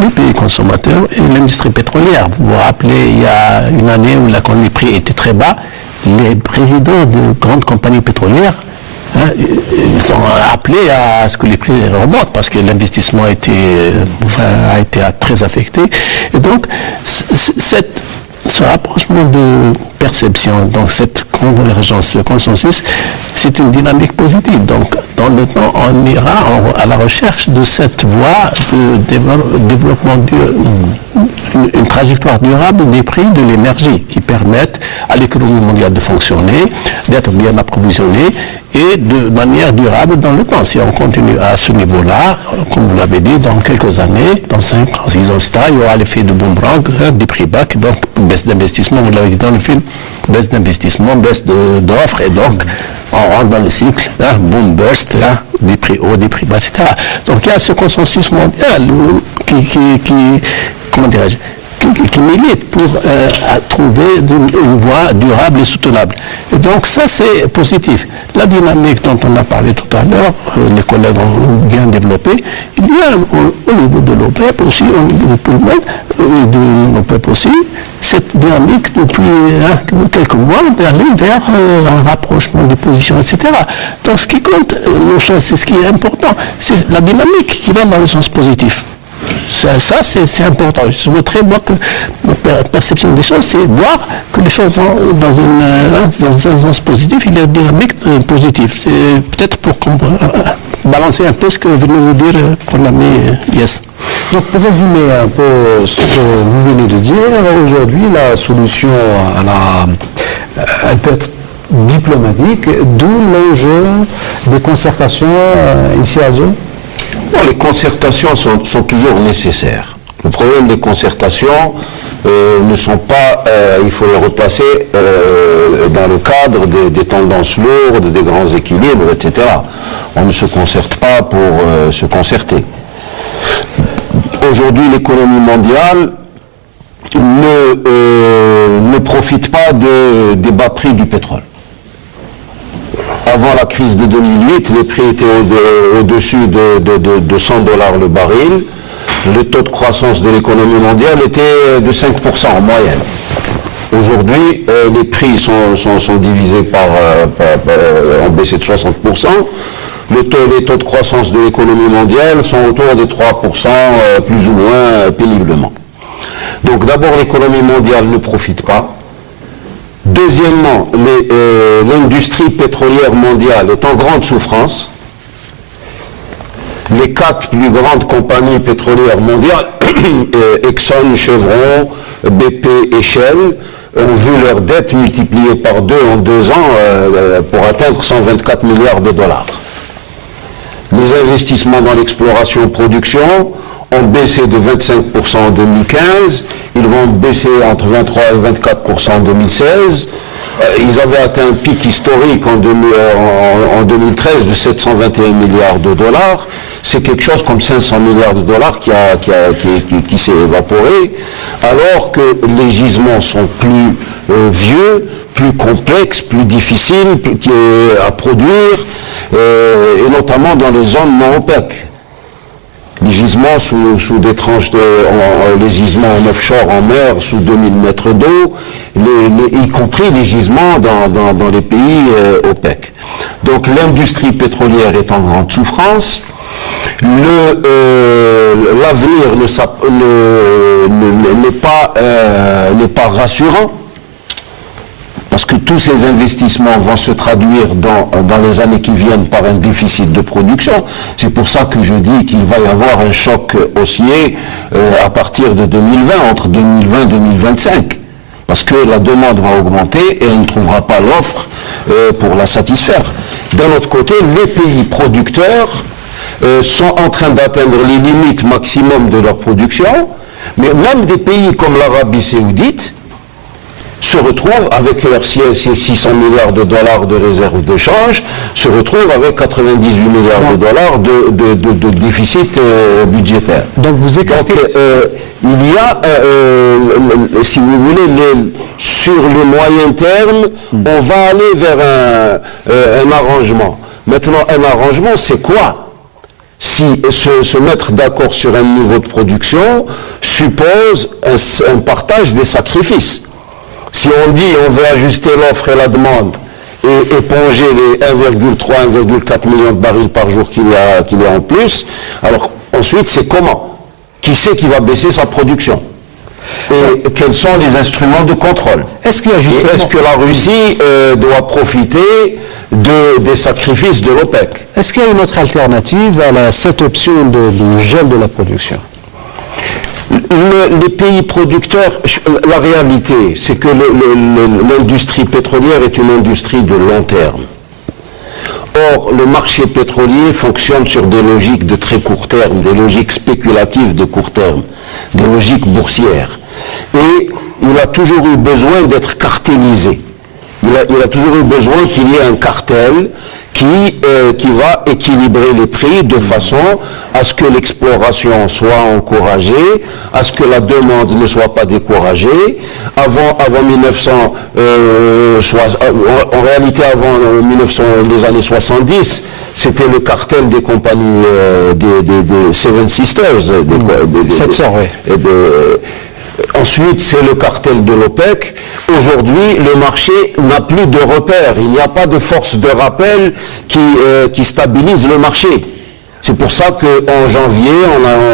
les pays consommateurs et l'industrie pétrolière. Vous vous rappelez, il y a une année où les prix étaient très bas, les présidents de grandes compagnies pétrolières ils sont appelés à ce que les prix remontent parce que l'investissement a été très affecté. Et donc, ce rapprochement de perception, donc cette convergence, ce consensus, c'est une dynamique positive. Donc, dans le temps, on ira à la recherche de cette voie de développement une trajectoire durable des prix de l'énergie qui permettent à l'économie mondiale de fonctionner, d'être bien approvisionnée et de manière durable dans le temps. Si on continue à ce niveau-là, comme vous l'avez dit, dans quelques années, dans 5 ans, 6 ans, il y aura l'effet de boomerang, des prix bas, donc baisse d'investissement, vous l'avez dit dans le film, baisse d'investissement, baisse d'offres, et donc on rentre dans le cycle, boom, burst, des prix hauts, des prix bas, etc. Donc il y a ce consensus mondial comment dirais-je, qui milite pour trouver une voie durable et soutenable. Et donc ça, c'est positif. La dynamique dont on a parlé tout à l'heure, les collègues ont bien développé, il y a au niveau de l'OPEP aussi, au niveau de tout le monde, et de l'OPEP aussi, cette dynamique depuis quelques mois d'aller vers un rapprochement des positions, etc. Donc ce qui compte, c'est ce qui est important, c'est la dynamique qui va dans le sens positif. Ça c'est important. Je souhaiterais, moi, que ma perception des choses, c'est voir que les choses vont dans un sens positif, il y a une dynamique positive. C'est peut-être pour balancer un peu ce que venait de dire mon ami Yes. Donc, pour résumer un peu ce que vous venez de dire, aujourd'hui, la solution, elle peut être diplomatique, d'où l'enjeu des concertations ici à Alger. Bon, les concertations sont toujours nécessaires. Le problème des concertations ne sont pas, il faut les replacer dans le cadre des tendances lourdes, des grands équilibres, etc. On ne se concerte pas pour se concerter. Aujourd'hui, l'économie mondiale ne profite pas des bas prix du pétrole. Avant la crise de 2008, les prix étaient au-dessus de $100 le baril. Le taux de croissance de l'économie mondiale était de 5% en moyenne. Aujourd'hui, les prix sont divisés ont baissé de 60%. Les taux de croissance de l'économie mondiale sont autour des 3%, plus ou moins péniblement. Donc d'abord, l'économie mondiale ne profite pas. Deuxièmement, l'industrie pétrolière mondiale est en grande souffrance. Les 4 plus grandes compagnies pétrolières mondiales, Exxon, Chevron, BP et Shell, ont vu leur dette multipliée par 2 en 2 ans pour atteindre 124 milliards de dollars. Les investissements dans l'exploration-production ont baissé de 25% en 2015, ils vont baisser entre 23 et 24% en 2016. Ils avaient atteint un pic historique en 2013 de 721 milliards de dollars. C'est quelque chose comme 500 milliards de dollars qui s'est évaporé, alors que les gisements sont plus vieux, plus complexes, plus difficiles à produire, et notamment dans les zones non OPEC. Les gisements sous des tranches les gisements en offshore en mer sous 2000 mètres d'eau, y compris les gisements dans les pays OPEC. Donc l'industrie pétrolière est en grande souffrance. L'avenir n'est pas rassurant, parce que tous ces investissements vont se traduire dans les années qui viennent par un déficit de production. C'est pour ça que je dis qu'il va y avoir un choc haussier à partir de 2020, entre 2020 et 2025. Parce que la demande va augmenter et on ne trouvera pas l'offre pour la satisfaire. D'un autre côté, les pays producteurs sont en train d'atteindre les limites maximum de leur production, mais même des pays comme l'Arabie Saoudite se retrouvent avec leurs 600 milliards de dollars de réserves de change, se retrouvent avec 98 milliards de dollars de déficit budgétaire. Donc vous écartez... il y a, si vous voulez, sur le moyen terme, on va aller vers un arrangement. Maintenant, un arrangement, c'est quoi? Si se mettre d'accord sur un niveau de production suppose un partage des sacrifices. Si on dit on veut ajuster l'offre et la demande et éponger les 1,3-1,4 millions de barils par jour qu'il y a en plus, alors ensuite c'est comment? Qui c'est qui va baisser sa production? Et quels sont les instruments de contrôle? Est-ce que la Russie doit profiter des sacrifices de l'OPEC? Est-ce qu'il y a une autre alternative à cette option de gel de la production? Les pays producteurs, la réalité, c'est que l'industrie pétrolière est une industrie de long terme. Or, le marché pétrolier fonctionne sur des logiques de très court terme, des logiques spéculatives de court terme, des logiques boursières. Et il a toujours eu besoin d'être cartélisé. Il a toujours eu besoin qu'il y ait un cartel qui va équilibrer les prix de façon à ce que l'exploration soit encouragée, à ce que la demande ne soit pas découragée. Avant 1900, en réalité avant les années 70, c'était le cartel des compagnies des Seven Sisters, Sept sœurs, oui. Ensuite, c'est le cartel de l'OPEC. Aujourd'hui, le marché n'a plus de repères. Il n'y a pas de force de rappel qui stabilise le marché. C'est pour ça qu'en janvier,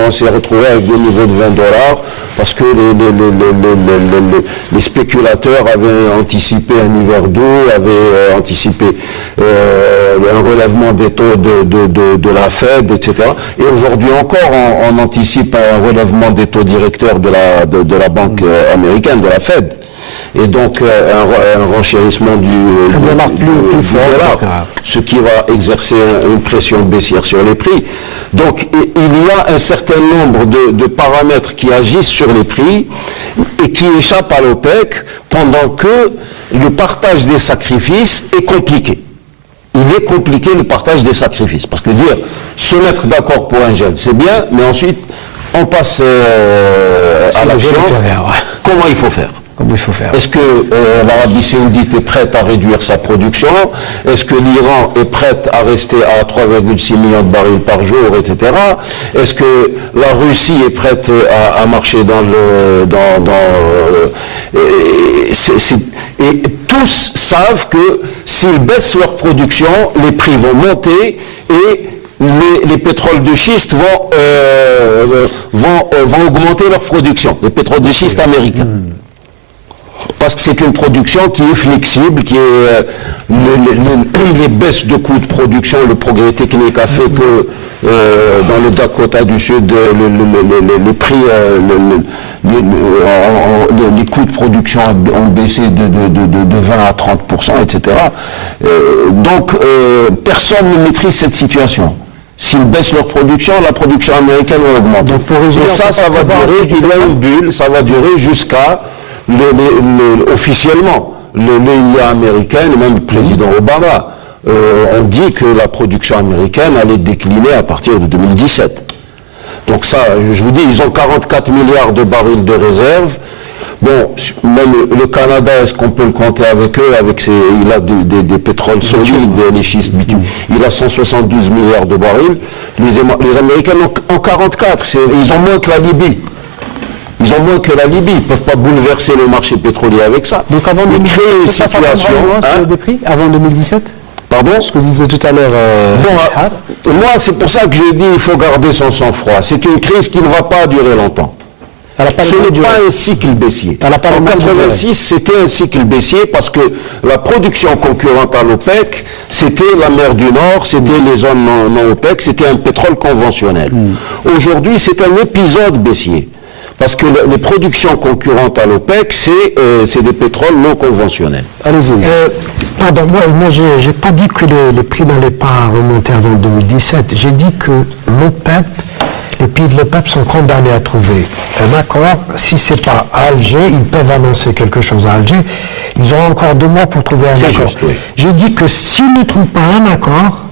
on s'est retrouvé avec des niveaux de $20 parce que les spéculateurs avaient anticipé un hiver doux, avaient anticipé un relèvement des taux de la Fed, etc. Et aujourd'hui encore, on anticipe un relèvement des taux directeurs de la banque américaine, de la Fed. Et donc un renchérissement du dollar plus fort, ce qui va exercer une pression baissière sur les prix. Donc il y a un certain nombre de paramètres qui agissent sur les prix et qui échappent à l'OPEC pendant que le partage des sacrifices est compliqué. Il est compliqué le partage des sacrifices, parce que dire se mettre d'accord pour un gel, c'est bien, mais ensuite on passe à l'action. Comment il faut faire? Est-ce que l'Arabie Saoudite est prête à réduire sa production? Est-ce que l'Iran est prête à rester à 3,6 millions de barils par jour, etc. Est-ce que la Russie est prête à marcher dans et tous savent que s'ils baissent leur production, les prix vont monter et les pétroles de schiste vont augmenter leur production, les pétroles de schiste américains. Parce que c'est une production qui est flexible, qui est les baisses de coûts de production, le progrès technique a fait que dans le Dakota du Sud, les prix, les coûts de production ont baissé de 20 à 30%, etc. Donc personne ne maîtrise cette situation. S'ils baissent leur production, la production américaine va augmenter. Donc pour résumer, et ça va durer, il y a une bulle, ça va durer jusqu'à officiellement, l'IA américaine, même le président Obama, ont dit que la production américaine allait décliner à partir de 2017. Donc ça, je vous dis, ils ont 44 milliards de barils de réserve. Bon, même le Canada, est-ce qu'on peut le compter avec eux? Il a des pétroles solides, les schistes bitumineux. Il a 172 milliards de barils. Les Américains ont 44. Ils ont moins que la Libye. Ils ont moins que la Libye. Ils ne peuvent pas bouleverser le marché pétrolier avec ça. Donc avant 2017, créer une situation, des prix avant 2017? Pardon? Ce que vous disiez tout à l'heure. Moi, c'est pour ça que je dis qu'il faut garder son sang-froid. C'est une crise qui ne va pas durer longtemps. Ce n'est pas un cycle baissier. En 1986, c'était un cycle baissier parce que la production concurrente à l'OPEC, c'était la mer du Nord, c'était les zones non OPEC, c'était un pétrole conventionnel. Aujourd'hui, c'est un épisode baissier. Parce que les productions concurrentes à l'OPEC, c'est des pétroles non conventionnels. Allez-y. Pardon, moi j'ai pas dit que les prix n'allaient pas remonter avant 2017. J'ai dit que l'OPEP, les pays de l'OPEP sont condamnés à trouver un accord. Si c'est pas à Alger, ils peuvent annoncer quelque chose à Alger. Ils auront encore 2 mois pour trouver un accord. Juste, oui. J'ai dit que s'ils ne trouvent pas un accord,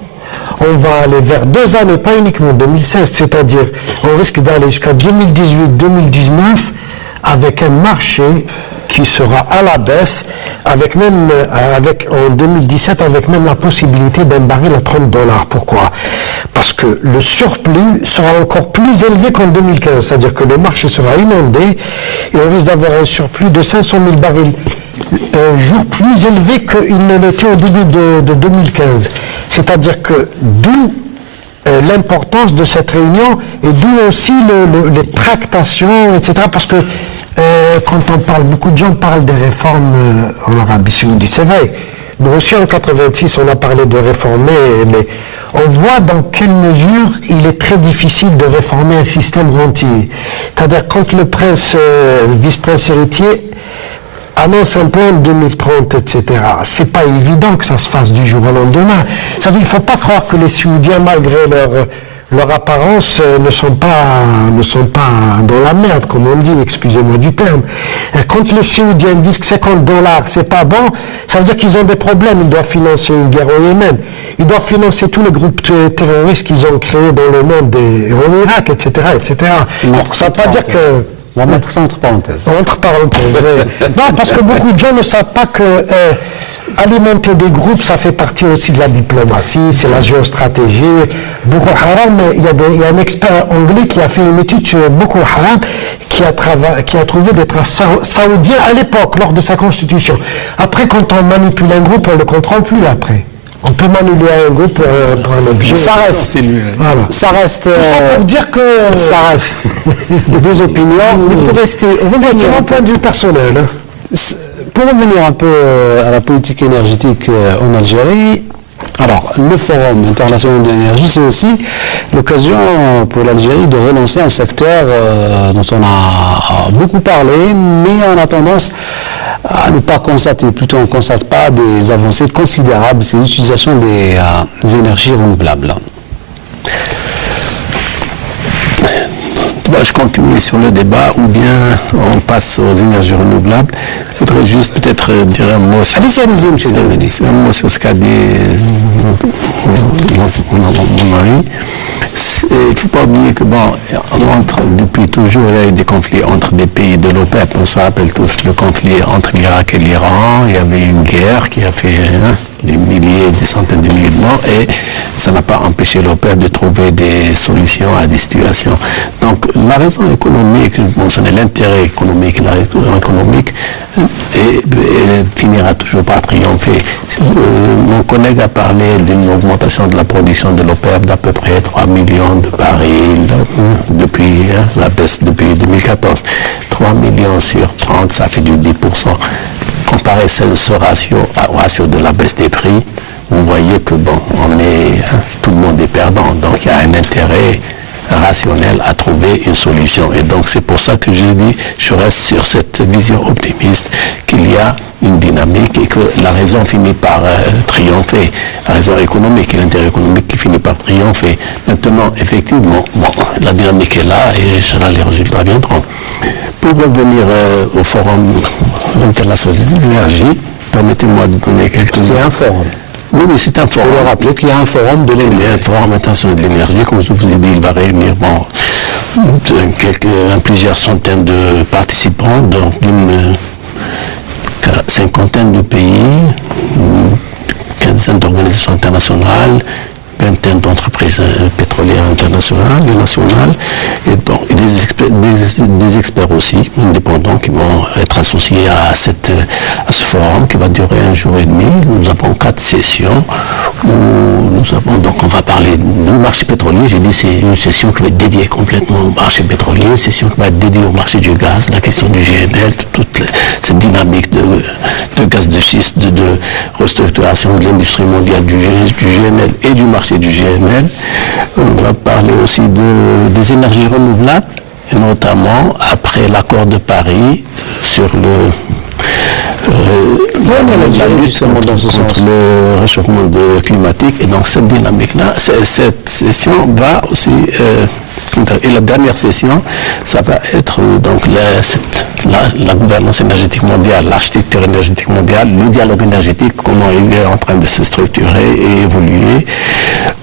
on va aller vers 2 ans, mais pas uniquement 2016, c'est-à-dire on risque d'aller jusqu'à 2018-2019 avec un marché qui sera à la baisse, en 2017 avec même la possibilité d'un baril à $30. Pourquoi? Parce que le surplus sera encore plus élevé qu'en 2015, c'est-à-dire que le marché sera inondé et on risque d'avoir un surplus de 500 000 barils jour plus élevé qu'il ne l'était au début de 2015. C'est-à-dire que d'où l'importance de cette réunion et d'où aussi les tractations, etc. Parce que quand on parle, beaucoup de gens parlent des réformes en Arabie Saoudite, c'est vrai. Nous aussi en 86, on a parlé de réformer, mais on voit dans quelle mesure il est très difficile de réformer un système rentier. C'est-à-dire quand le vice-prince héritier annonce un plan 2030, etc. C'est pas évident que ça se fasse du jour au lendemain. Ça veut dire, il faut pas croire que les Saoudiens, malgré leur apparence, ne sont pas dans la merde, comme on dit, excusez-moi du terme. Et quand les Saoudiens disent que $50, c'est pas bon, ça veut dire qu'ils ont des problèmes. Ils doivent financer une guerre au Yémen. Ils doivent financer tous les groupes terroristes qu'ils ont créés dans le monde, en Irak, etc., etc. Ça veut pas dire que... On va mettre ça entre parenthèses. Entre parenthèses, oui. Non, parce que beaucoup de gens ne savent pas que alimenter des groupes, ça fait partie aussi de la diplomatie, c'est la géostratégie. Boko Haram, il y a un expert anglais qui a fait une étude sur Boko Haram, qui a trouvé des traces saoudiens à l'époque, lors de sa constitution. Après, quand on manipule un groupe, on ne le contrôle plus après. On peut manipuler un groupe pour un objet. Ça reste. Voilà. Ça reste. Pour dire que ça reste des opinions. Mais pour rester, c'est mon point de vue personnel. Hein. Pour revenir un peu à la politique énergétique en Algérie, alors le Forum international de l'énergie, c'est aussi l'occasion pour l'Algérie de relancer un secteur dont on a beaucoup parlé, mais on a tendance à ne pas constater, plutôt on ne constate pas des avancées considérables, c'est l'utilisation des énergies renouvelables. Je continue sur le débat ou bien on passe aux énergies renouvelables. Je voudrais juste peut-être dire un mot sur, ce qu'a dit mon mari. Il ne faut pas oublier que depuis toujours il y a eu des conflits entre des pays de l'OPEP. On se rappelle tous le conflit entre l'Irak et l'Iran. Il y avait une guerre qui a fait des milliers, des centaines de milliers de morts et ça n'a pas empêché l'OPEP de trouver des solutions à des situations. Donc la raison économique, ce n'est l'intérêt économique, la raison économique et finira toujours par triompher. Mon collègue a parlé d'une augmentation de la production de l'OPEP d'à peu près 3 millions de barils depuis la baisse depuis 2014. 3 millions sur 30, ça fait du 10%. Comparé ce ratio au ratio de la baisse des prix, vous voyez que tout le monde est perdant. Donc il y a un intérêt rationnel à trouver une solution. Et donc c'est pour ça que je reste sur cette vision optimiste qu'il y a une dynamique et que la raison finit par triompher. La raison économique et l'intérêt économique qui finit par triompher. Maintenant, effectivement, la dynamique est là et les résultats viendront. Pour revenir au Forum international de l'énergie, permettez-moi de donner quelques... C'est un forum. Oui, c'est un forum. Il faut rappeler qu'il y a un forum de l'énergie. Il y a un forum international de l'énergie, comme je vous ai dit, il va réunir plusieurs centaines de participants, donc d'une cinquantaine de pays, une quinzaine d'organisations internationales, vingtaine d'entreprises pétrolières internationales et nationales, et des experts aussi, indépendants, qui vont être associés à ce forum qui va durer 1 jour et demi. Nous avons 4 sessions où on va parler du marché pétrolier. J'ai dit c'est une session qui va être dédiée complètement au marché pétrolier, une session qui va être dédiée au marché du gaz, la question du GNL, toute cette dynamique de gaz de schiste, de restructuration de l'industrie mondiale du GNL et du marché du GNL. On va parler aussi des énergies renouvelables, et notamment après l'accord de Paris sur la lutte contre le réchauffement climatique. Et donc cette dynamique-là, cette session va aussi... et la dernière session, ça va être donc la gouvernance énergétique mondiale, l'architecture énergétique mondiale, le dialogue énergétique, comment il est en train de se structurer et évoluer.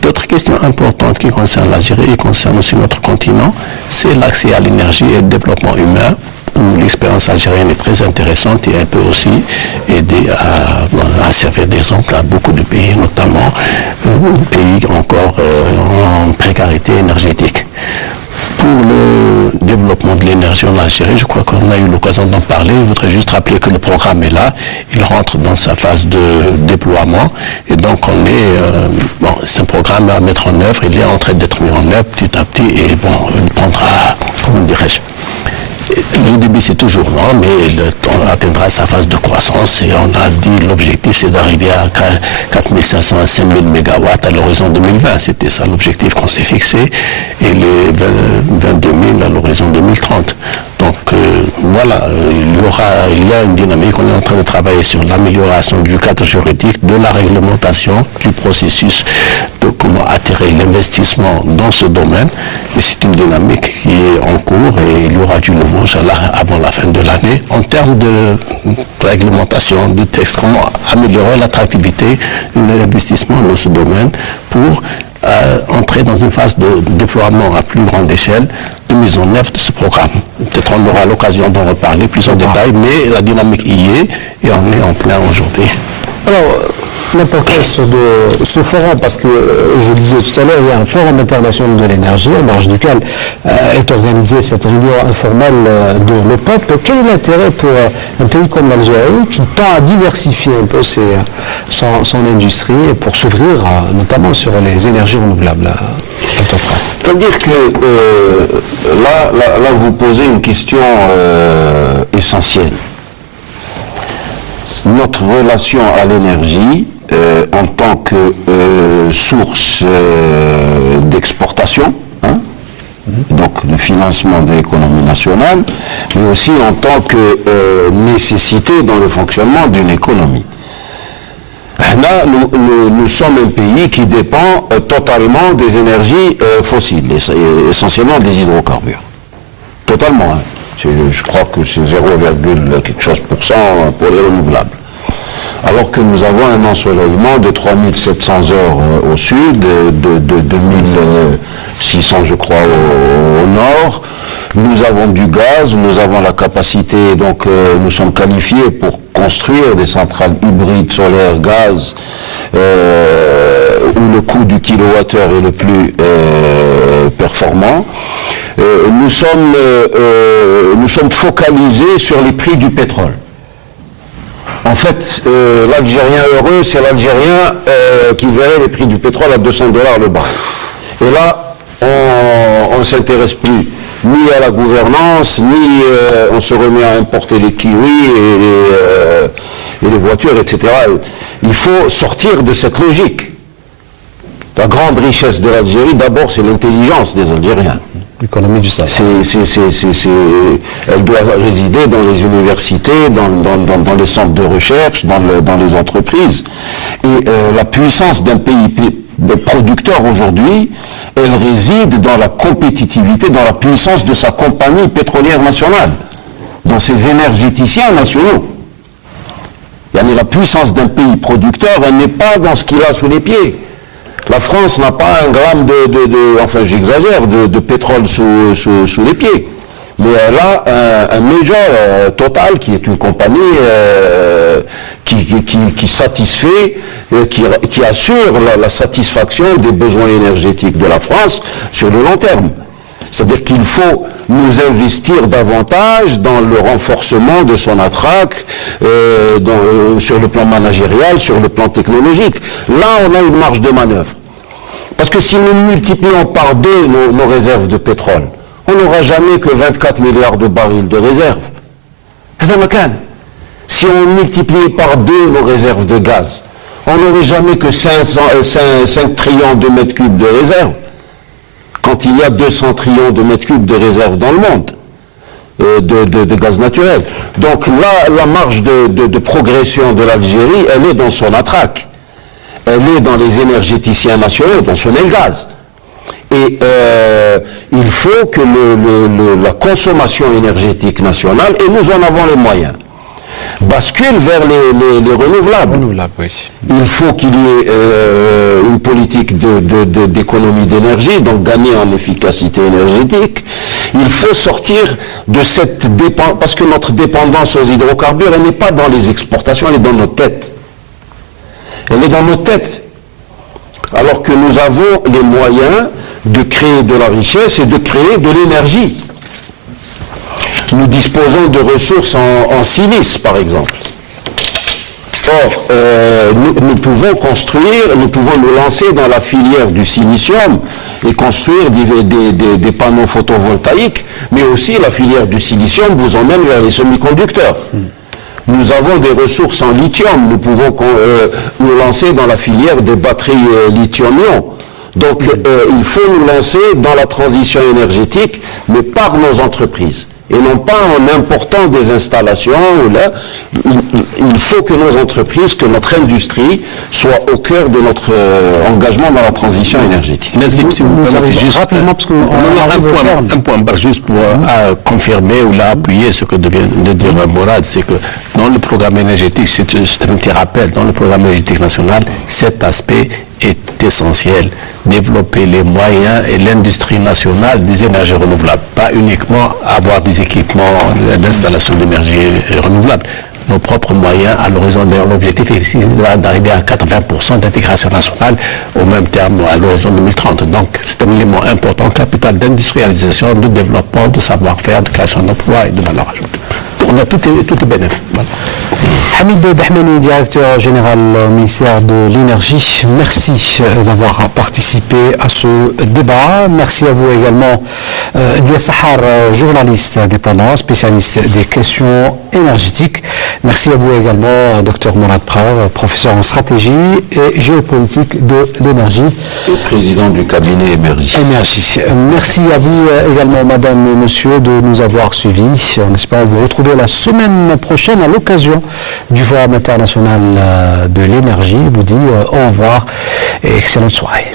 D'autres questions importantes qui concernent l'Algérie et concernent aussi notre continent, c'est l'accès à l'énergie et le développement humain, où l'expérience algérienne est très intéressante et elle peut aussi aider à servir d'exemple à beaucoup de pays, notamment pays encore en précarité énergétique. Pour le développement de l'énergie en Algérie, je crois qu'on a eu l'occasion d'en parler. Je voudrais juste rappeler que le programme est là. Il rentre dans sa phase de déploiement. Et donc, c'est un programme à mettre en œuvre. Il est en train d'être mis en œuvre petit à petit. Et il prendra, comment dirais-je, Le débit, c'est toujours long, mais on atteindra sa phase de croissance et on a dit l'objectif, c'est d'arriver à 4500 à 5000 mégawatts à l'horizon 2020. C'était ça l'objectif qu'on s'est fixé, et les 22 000 à l'horizon 2030. Donc voilà, il y a une dynamique. On est en train de travailler sur l'amélioration du cadre juridique, de la réglementation, du processus de comment attirer l'investissement dans ce domaine. Et c'est une dynamique qui est en cours et il y aura du nouveau, Inch'Allah, avant la fin de l'année. En termes de réglementation, de texte, comment améliorer l'attractivité de l'investissement dans ce domaine pour entrer dans une phase de déploiement à plus grande échelle, de mise en œuvre de ce programme. Peut-être on aura l'occasion d'en reparler plus en détail, mais la dynamique y est et on est en plein aujourd'hui. Alors, l'importance de ce forum, parce que je le disais tout à l'heure, il y a un forum international de l'énergie, en marge duquel est organisée cette réunion informelle de l'OPEP. Quel est l'intérêt pour un pays comme l'Algérie qui tend à diversifier un peu son industrie et pour s'ouvrir notamment sur les énergies renouvelables? C'est-à-dire que là, vous posez une question essentielle. Notre relation à l'énergie en tant que source d'exportation, donc de financement de l'économie nationale, mais aussi en tant que nécessité dans le fonctionnement d'une économie. Là, nous sommes un pays qui dépend totalement des énergies fossiles, essentiellement des hydrocarbures. Totalement. Je crois que c'est 0, quelque chose % pour les renouvelables. Alors que nous avons un ensoleillement de 3700 heures au sud, de 2600 je crois au nord. Nous avons du gaz, nous avons la capacité, donc nous sommes qualifiés pour construire des centrales hybrides solaires gaz où le coût du kilowattheure est le plus performant. Nous sommes focalisés sur les prix du pétrole. En fait, l'Algérien heureux, c'est l'Algérien qui verrait les prix du pétrole à $200 le baril. Et là, on ne s'intéresse plus ni à la gouvernance, ni on se remet à importer les kiwis et les voitures, etc. Il faut sortir de cette logique. La grande richesse de l'Algérie, d'abord, c'est l'intelligence des Algériens. L'économie du savoir. Elle doit résider dans les universités, dans les centres de recherche, dans les entreprises. Et la puissance d'un pays producteur aujourd'hui, elle réside dans la compétitivité, dans la puissance de sa compagnie pétrolière nationale, dans ses énergéticiens nationaux. La puissance d'un pays producteur, elle n'est pas dans ce qu'il a sous les pieds. La France n'a pas un gramme enfin j'exagère, de pétrole sous les pieds. Mais elle a un major Total qui est une compagnie qui satisfait, qui assure la satisfaction des besoins énergétiques de la France sur le long terme. C'est-à-dire qu'il faut nous investir davantage dans le renforcement de son attraque, sur le plan managérial, sur le plan technologique. Là, on a une marge de manœuvre. Parce que si nous multiplions par 2 nos réserves de pétrole, on n'aura jamais que 24 milliards de barils de réserves. Si on multipliait par 2 nos réserves de gaz, on n'aurait jamais que 5 trillions de mètres cubes de réserves. Quand il y a 200 trillions de mètres cubes de réserves dans le monde de gaz naturel. Donc là, la marge de progression de l'Algérie, elle est dans son attraque. Elle est dans les énergéticiens nationaux, dans son gaz. Et il faut que la consommation énergétique nationale, et nous en avons les moyens, bascule vers les renouvelables. Oui. Il faut qu'il y ait une politique d'économie d'énergie, donc gagner en efficacité énergétique. Il faut sortir de cette dépendance, parce que notre dépendance aux hydrocarbures, elle n'est pas dans les exportations, elle est dans nos têtes. Elle est dans nos têtes. Alors que nous avons les moyens de créer de la richesse et de créer de l'énergie. Nous disposons de ressources en silice, par exemple. Or, nous pouvons construire, nous pouvons nous lancer dans la filière du silicium et construire des panneaux photovoltaïques, mais aussi la filière du silicium vous emmène vers les semi-conducteurs. Nous avons des ressources en lithium, nous pouvons nous lancer dans la filière des batteries lithium-ion. Donc il faut nous lancer dans la transition énergétique, mais par nos entreprises. Et non pas en important des installations. Là, il faut que nos entreprises, que notre industrie soit au cœur de notre engagement dans la transition énergétique. Nassim, si vous permettez juste rapidement, parce qu'on un point juste pour confirmer ou appuyer ce que vient de dire Mourad, c'est que dans le programme énergétique, c'est un petit rappel, dans le programme énergétique national, cet aspect est essentiel. Développer les moyens et l'industrie nationale des énergies renouvelables, pas uniquement avoir des équipements d'installation d'énergie renouvelable. Nos propres moyens, à l'horizon, l'objectif est d'arriver à 80% d'intégration nationale au même terme à l'horizon 2030. Donc c'est un élément important, capital d'industrialisation, de développement, de savoir-faire, de création d'emplois et de valeur ajoutée. On a tout est bénéfique. Voilà. Hamid Dahmani, directeur général au ministère de l'Énergie, merci d'avoir participé à ce débat. Merci à vous également, Dia Sahar, journaliste indépendant, spécialiste des questions énergétiques. Merci à vous également, Dr Mourad Prav, professeur en stratégie et géopolitique de l'énergie. Et président du cabinet Énergie. Merci à vous également, madame et monsieur, de nous avoir suivis. On espère vous retrouver la semaine prochaine à l'occasion du Forum international de l'énergie. Je vous dis au revoir et excellente soirée.